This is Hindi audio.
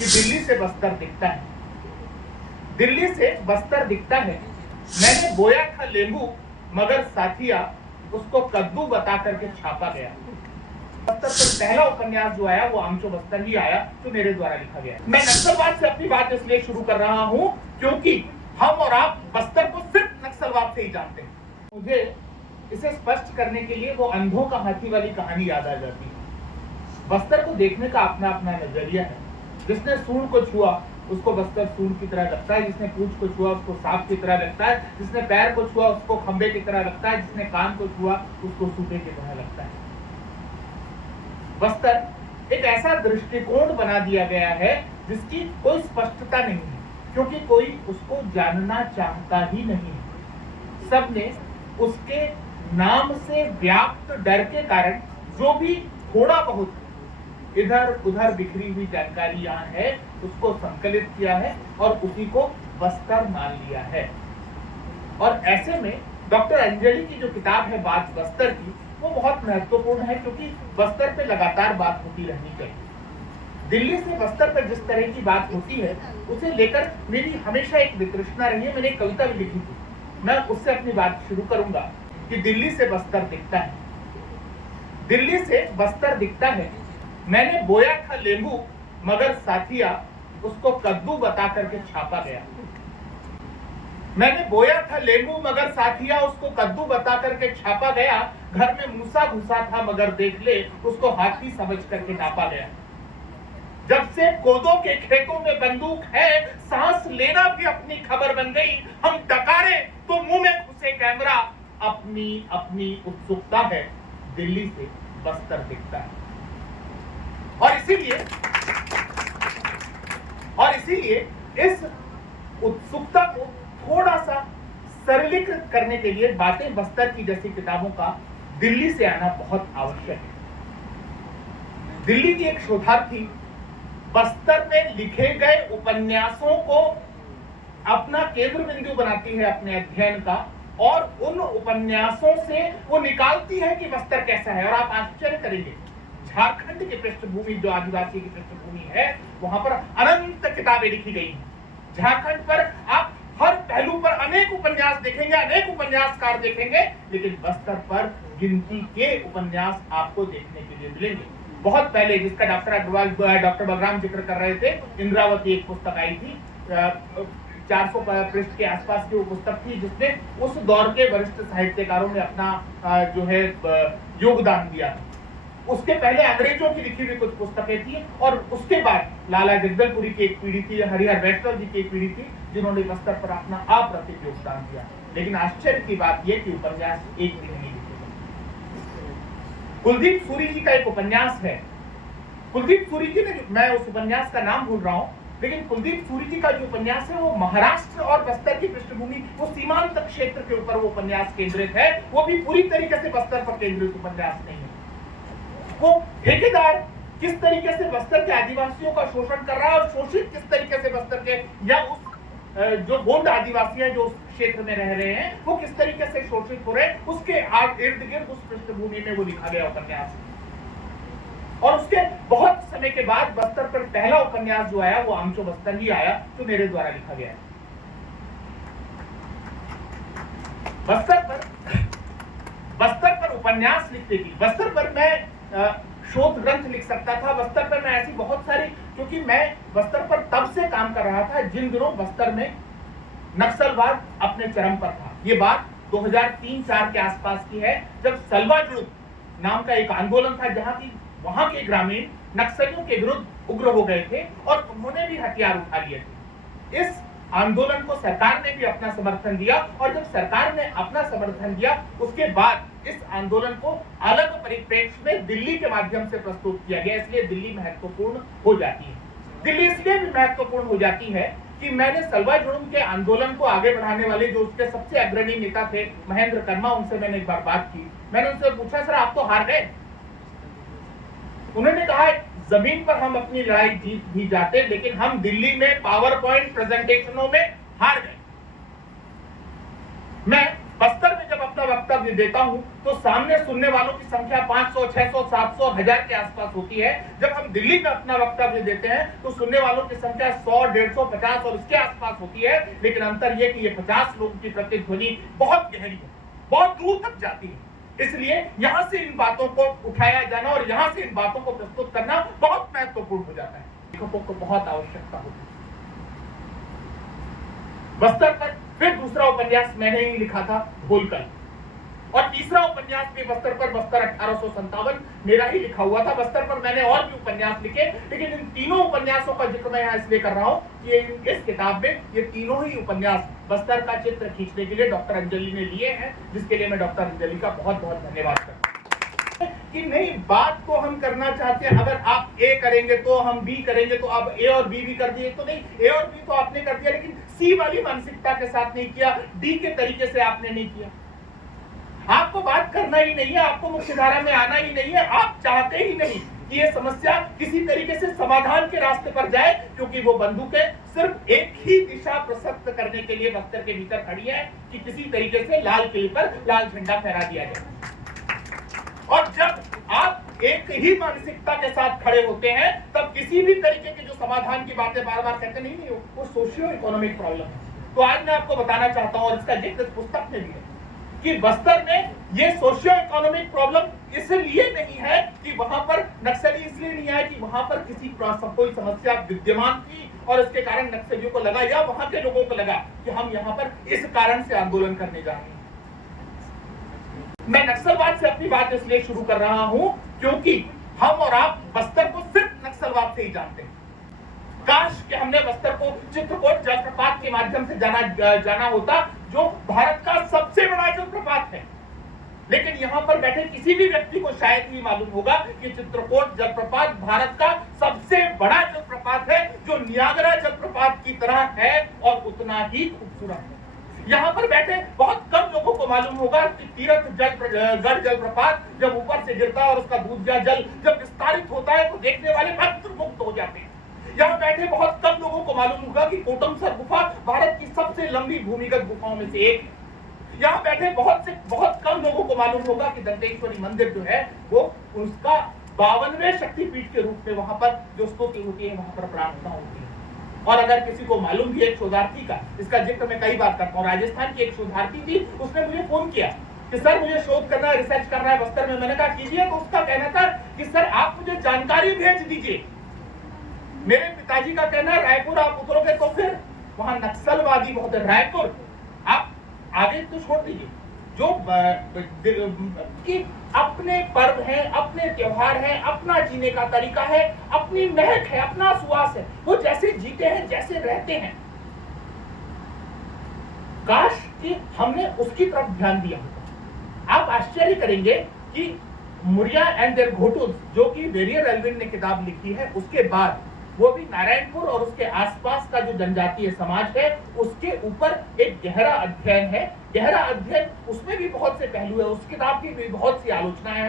कि दिल्ली से बस्तर दिखता है, दिल्ली से बस्तर दिखता है। मैंने बोया था लेंबू मगर साथिया उसको कद्दू बता करके छापा गया। बस्तर पर पहला उपन्यास जो आया वो आमचो बस्तर ही आया, जो मेरे द्वारा लिखा गया। मैं नक्सलवाद से अपनी बात इसलिए शुरू कर रहा हूं क्योंकि हम और आप बस्तर को सिर्फ नक्सलवाद से ही जानते हैं। मुझे इसे स्पष्ट करने के लिए वो अंधों का हाथी वाली कहानी याद आ जाती है। बस्तर को देखने का अपना अपना नजरिया है। जिसने सूंड को छुआ उसको बस्तर सूंड की तरह लगता है, जिसने पूंछ को छुआ उसको सांप की तरह लगता है, जिसने पैर को छुआ उसको खंबे की तरह लगता है, जिसने कान को छुआ उसको सूपे की तरह लगता है। बस्तर एक ऐसा दृष्टिकोण बना दिया गया है जिसकी कोई स्पष्टता नहीं है, क्योंकि कोई उसको जानना चाहता ही नहीं है। सबने उसके नाम से व्याप्त डर के कारण जो भी थोड़ा बहुत इधर उधर बिखरी हुई जानकारी यहाँ है उसको संकलित किया है और उसी को बस्तर मान लिया है। और ऐसे में डॉक्टर अंजलि की जो किताब है बात बस्तर की, वो बहुत महत्वपूर्ण है क्योंकि बस्तर पे लगातार बात होती रहनी चाहिए। दिल्ली से बस्तर पर जिस तरह की बात होती है उसे लेकर मेरी हमेशा एक वितृष्णा रही है। मैंने एक कविता भी लिखी थी, मैं उससे अपनी बात शुरू करूंगा कि दिल्ली से बस्तर दिखता है, दिल्ली से बस्तर दिखता है। मैंने बोया था लेंबू मगर साथिया उसको कद्दू बता करके छापा गया। मैंने बोया था लेंबू मगर साथिया उसको कद्दू बता करके छापा गया। घर में मूसा घुसा था मगर देख ले उसको हाथी समझ करके नापा गया। जब से कोदों के खेतों में बंदूक है सांस लेना भी अपनी खबर बन गई। हम डकारे तो मुंह में घुसे कैमरा, अपनी अपनी उत्सुकता है दिल्ली से बस्तर दिखता है। और इसीलिए इस उत्सुकता को थोड़ा सा सरलीकृत करने के लिए बातें बस्तर की जैसी किताबों का दिल्ली से आना बहुत आवश्यक है। दिल्ली की एक शोधार्थी बस्तर में लिखे गए उपन्यासों को अपना केंद्र बिंदु बनाती है अपने अध्ययन का, और उन उपन्यासों से वो निकालती है कि बस्तर कैसा है। और आप आश्चर्य करेंगे, झारखंड की पृष्ठभूमि जो आदिवासी की पृष्ठभूमि है वहां पर अनंत किताबें लिखी गई हैं। झारखंड पर आप हर पहलू पर अनेक उपन्यास देखेंगे, अनेक उपन्यासकार देखेंगे, लेकिन बस्तर पर गिनती के उपन्यास आपको देखने के लिए मिलेंगे। बहुत पहले, जिसका डॉक्टर बलराम जिक्र कर रहे थे, इंद्रावती एक पुस्तक आई थी, 400 पृष्ठ के आसपास की वो पुस्तक थी जिसने उस दौर के वरिष्ठ साहित्यकारों ने अपना जो है योगदान दिया। उसके पहले अंग्रेजों की लिखी हुई कुछ पुस्तकें थी, और उसके बाद लाला जगदलपुरी की एक पीढ़ी थी, हरिहर वैष्णव जी की एक पीढ़ी थी, जिन्होंने बस्तर पर अपना अप्रतिम योगदान दिया। लेकिन आश्चर्य की बात यह कि उपन्यास एक भी नहीं लिखे गए। कुलदीप सूरी जी का एक उपन्यास है। कुलदीप सूरी जी ने, मैं उस उपन्यास का नाम भूल रहा हूं, लेकिन कुलदीप सूरी जी का जो उपन्यास है वो महाराष्ट्र और बस्तर की पृष्ठभूमि, वो सीमांत क्षेत्र के ऊपर वो उपन्यास केंद्रित है। वो भी पूरी तरीके से बस्तर पर केंद्रित उपन्यास नहीं है। वो ठेकेदार किस तरीके से बस्तर के आदिवासियों का शोषण कर रहा है और शोषित किस तरीके से बस्तर के या उस जो गोंड आदिवासी हैं जो उस क्षेत्र में रह रहे हैं वो किस तरीके से शोषित हो रहे हैं, उसके इर्द गिर्द उस पृष्ठभूमि में वो लिखा गया उपन्यास। और उसके बहुत समय के बाद बस्तर पर पहला उपन्यास जो आया वो आमचो बस्तर ही आया, जो मेरे द्वारा लिखा गया। बस्तर पर उपन्यास लिखते की, बस्तर पर मैं शोध ग्रंथ लिख सकता था। बस्तर पर मैं ऐसी बहुत सारी, क्योंकि मैं बस्तर पर तब से काम कर रहा था जिन दिनों बस्तर में नक्सलवाद अपने चरम पर था। ये बात 2003-4 के आसपास की है, जब सलवा जुड़ुप नाम का एक आंदोलन था जहां की वहां के ग्रामीण नक्सलियों के विरुद्ध उग्र हो गए थे और उन्होंने भी हथियार उठा लिए थे। इस आंदोलन को सरकार ने भी अपना समर्थन दिया, और जब सरकार ने अपना समर्थन दिया उसके बाद इस आंदोलन को अलग परिप्रेक्ष्य में दिल्ली के माध्यम से प्रस्तुत किया गया। इसलिए दिल्ली महत्वपूर्ण हो जाती है। दिल्ली इसलिए भी महत्वपूर्ण हो जाती है कि मैंने सलवा जुड़ुप के आंदोलन को आगे बढ़ाने वाले जो उसके सबसे अग्रणी नेता थे महेंद्र कर्मा, उनसे मैंने एक बार बात की। मैंने उनसे पूछा, सर आप तो हार गए। उन्होंने कहा, जमीन पर हम अपनी लड़ाई जीत भी जाते, लेकिन हम दिल्ली में पावर पॉइंट प्रेजेंटेशनों में हार गए। मैं बस्तर में जब अपना वक्तव्य देता हूं तो सामने सुनने वालों की संख्या 500, 600, 700, 1000 के आसपास होती है। जब हम दिल्ली में अपना वक्तव्य देते हैं तो सुनने वालों की संख्या 100, 150, 50 और उसके आसपास होती है। लेकिन अंतर यह कि ये 50 लोगों की प्रतिध्वनि बहुत गहरी है, बहुत दूर तक जाती है। इसलिए यहां से इन बातों को उठाया जाना और यहां से इन बातों को प्रस्तुत करना बहुत महत्वपूर्ण हो जाता है। लेखकों को बहुत आवश्यकता होती है। बस्तर पर फिर दूसरा उपन्यास मैंने ही लिखा था, भूलकर, और तीसरा उपन्यास भी बस्तर पर, बस्तर 1857 मेरा ही लिखा हुआ था। बस्तर पर मैंने और भी उपन्यास लिखे, लेकिन इन तीनों उपन्यासों का जिक्र मैं यहाँ इसलिए कर रहा हूँ कि इस किताब में ये तीनों ही उपन्यास बस्तर का चित्र खींचने के लिए डॉक्टर अंजलि ने लिए हैं, जिसके लिए मैं डॉक्टर अंजलि का बहुत बहुत धन्यवाद करता हूँ। कि नहीं, बात को हम करना चाहते हैं, अगर आप ए करेंगे तो हम बी करेंगे, तो अब ए और बी भी कर दिए, तो नहीं, ए और बी तो आपने कर दिया, लेकिन सी वाली मानसिकता के साथ नहीं किया, डी के तरीके से आपने नहीं किया। आपको बात करना ही नहीं है, आपको मुख्यधारा में आना ही नहीं है, आप चाहते ही नहीं कि ये समस्या किसी तरीके से समाधान के रास्ते पर जाए, क्योंकि वो बंदूकें सिर्फ एक ही दिशा प्रशस्त करने के लिए बस्तर के भीतर खड़ी है कि किसी तरीके से लाल किले पर लाल झंडा फहरा दिया जाए। और जब आप एक ही मानसिकता के साथ खड़े होते हैं, तब किसी भी तरीके के जो समाधान की बातें बार बार कहते नहीं वो सोशियो इकोनॉमिक प्रॉब्लम है। तो आज मैं आपको बताना चाहता हूं, और इसका जिक्र पुस्तक में भी है, कि बस्तर में ये सोशियो इकोनॉमिक प्रॉब्लम इसलिए नहीं है कि वहां पर नक्सली इसलिए नहीं आए कि वहां पर किसी कोई समस्या विद्यमान थी और इसके कारण नक्सलियों को लगा या वहां के लोगों को लगा कि हम यहाँ पर इस कारण से आंदोलन करने जा रहे हैं। मैं नक्सलवाद से अपनी बात इसलिए शुरू कर रहा हूं क्योंकि हम और आप बस्तर को सिर्फ नक्सलवाद से ही जानते हैं। काश कि हमने बस्तर को चित्रकूट जलप्रपात के माध्यम से जाना होता, जो भारत का सबसे बड़ा जलप्रपात है। लेकिन यहाँ पर बैठे किसी भी व्यक्ति को शायद ही मालूम होगा कि चित्रकूट जलप्रपात भारत का सबसे बड़ा जलप्रपात है, जो नियाग्रा जलप्रपात की तरह है और उतना ही खूबसूरत है। यहाँ पर बैठे बहुत कम लोगों को मालूम होगा कि तीरथ जलप्रपात जब ऊपर से गिरता है और उसका दूध या जल जब विस्तारित होता है तो देखने वाले मंत्रमुग्ध हो जाते हैं। यहाँ बैठे बहुत कम लोगों को मालूम होगा कि कोटमसर गुफा भारत की सबसे लंबी भूमिगत गुफाओं में से एक है। यहाँ बैठे बहुत कम लोगों को मालूम होगा कि दंतेश्वरी मंदिर जो है वो उसका 52वें शक्तिपीठ के रूप में वहां पर जो स्तुति होती है, वहां पर प्रार्थना होती है। और अगर किसी को मालूम भी, एक शोधार्थी का, इसका जिक्र मैं कई बार करता हूँ, राजस्थान की एक शोधार्थी थी, उसने मुझे फोन किया कि सर मुझे शोध करना है, रिसर्च करना है बस्तर में। मैंने कहा कीजिए। तो उसका कहना था कि सर आप मुझे जानकारी भेज दीजिए। मेरे पिताजी का कहना है रायपुर आप उतरोगे तो फिर वहां नक्सलवादी बहुत है। रायपुर आप आगे तो छोड़ दीजिए, जो कि अपने पर्व है, अपने त्योहार है, अपना जीने का तरीका है, अपनी महक है, अपना सुवास है, वो जैसे जीते हैं, जैसे रहते हैं, काश कि हमने उसकी तरफ ध्यान दिया होता। आप आश्चर्य करेंगे कि मुरिया एंड देयर घोटुस, जो कि वेरियर एल्विन ने किताब लिखी है, उसके बाद वो भी नारायणपुर और उसके आसपास का जो जनजातीय समाज है उसके ऊपर एक गहरा अध्ययन है। गहरा अध्ययन, उसमें भी बहुत से पहलू है, उस किताब की भी बहुत सी आलोचनाएं हैं।